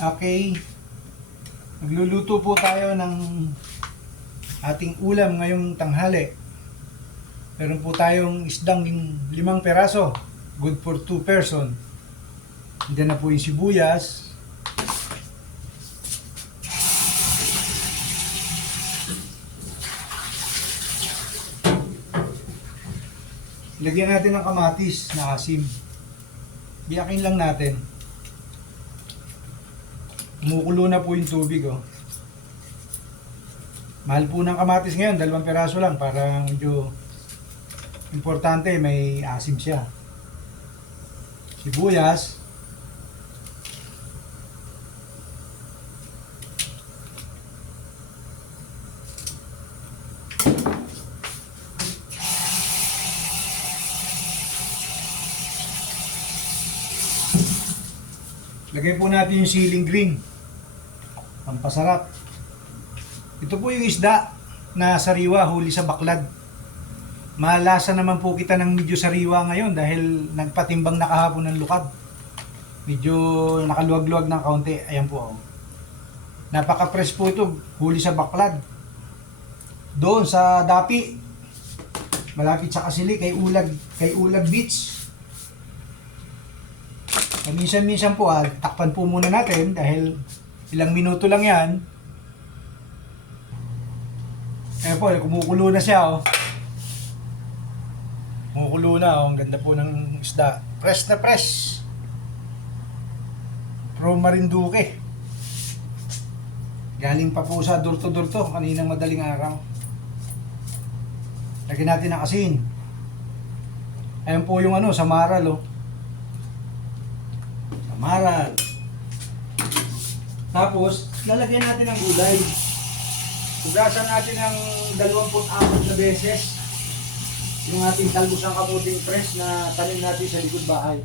Okay, magluluto po tayo ng ating ulam ngayong tanghali. Meron po tayong isdang 5 peraso, good for 2 person. Diyan na po yung sibuyas. Lagyan natin ng kamatis na asim. Biyakin lang natin. Kumukulo na po yung tubig, oh. Mahal po ng kamatis ngayon, 2 peraso lang para medyo importante, may asim siya. Sibuyas. Lagay po natin yung siling green. Pampasarap. Ito po yung isda na sariwa, huli sa baklad. Malasa naman po kita ng medyo sariwa ngayon dahil nagpatimbang na kahapon ng lukad. Medyo nakaluwag-luwag ng kaunti. Ayan po. Napaka-fresh po ito, huli sa baklad. Doon sa Dapi, malapit sa Kasili, kay Ulag Beach. Minsan-minsan po, takpan po muna natin dahil ilang minuto lang yan. Ayan po, kumukulo na siya, oh. Kumukulo na, oh. Ang ganda po ng isda. Fresh na fresh. From Marinduque. Galing pa po sa Durto-Durto kaninang madaling araw. Lagyan natin ng asin. Ayan po yung samaral, oh. Samaral. Tapos, lalagyan natin ng gulay. Hugasan natin ng 24 na beses yung ating talbos ng kamuting fresh na tanim natin sa likod bahay.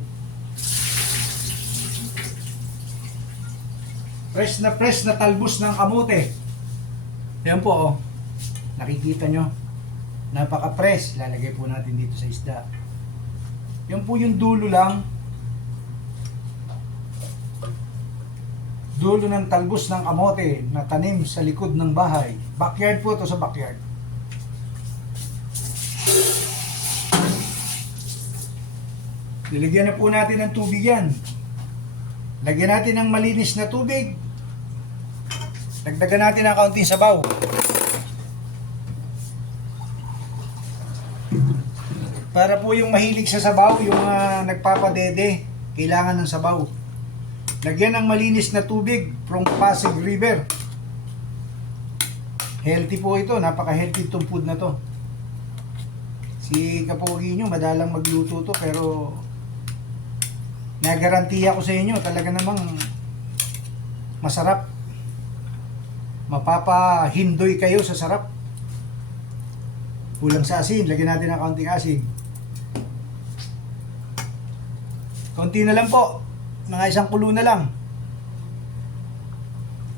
Fresh na talbos ng kamote. Ayan po, oh. Nakikita nyo. Napaka-fresh. Lalagay po natin dito sa isda. Yan po yung dulo lang. Dulo ng talbos ng kamote na tanim sa likod ng bahay. Backyard po ito, sa backyard. Nilagyan na po natin ng tubig yan. Lagyan natin ng malinis na tubig. Dagdagan natin ng kaunting sabaw. Para po yung mahilig sa sabaw, yung nagpapadede, kailangan ng sabaw. Lagyan ng malinis na tubig from Pasig River. Healthy po ito, napaka-healthy itong food na to. Si Kapogi nyo, madalang magluto to, pero nagarantiya ko sa inyo, talaga namang masarap. Mapapahindoy kayo sa sarap. Kulang sa asin, lagyan natin ng kaunting asin. Kaunti na lang po. Mga isang kulo na lang.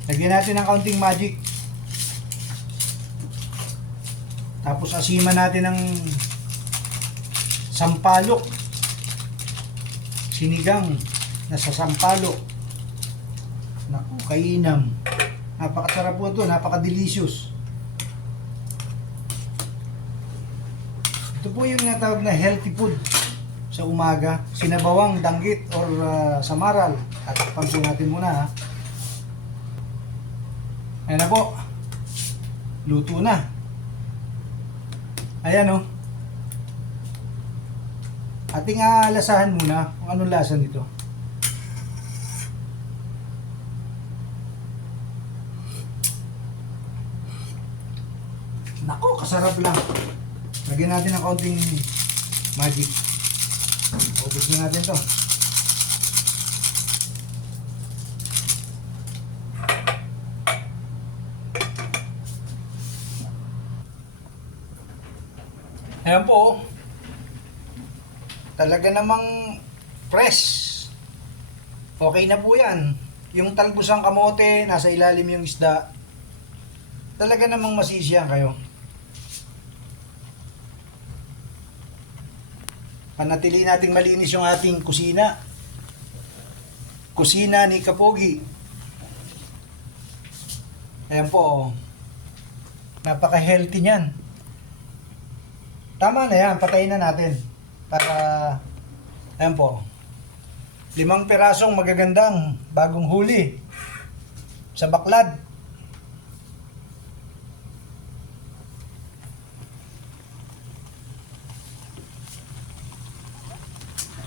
Lagyan natin ng kaunting magic. Tapos asiman natin ng sampalok. Sinigang na sa sampalok. Naku, kainam. Napakasarap po ito, napaka-delicious. Ito po yung natawag na healthy food sa umaga. Sinabawang danggit or samaral. Tatakpan po natin muna, ha. Ayan na po. Luto na. Ayan, oh. Ating lasahan muna kung anong lasa nito. Nako, kasarap lang. Lagyan natin ng kaunting magic. Ubus na natin to. Ayan po. Talaga namang fresh. Okay na po yan. Yung talbos ng kamote, nasa ilalim yung isda. Talaga namang masisiyan kayo. Panatili nating malinis yung ating kusina. Kusina ni Kapogi. Ayan po, oh. Napaka-healthy niyan. Tama na yan, patayin na natin. Para, ayan po. 5 pirasong magagandang bagong huli sa baklad.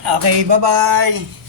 Okay, bye-bye.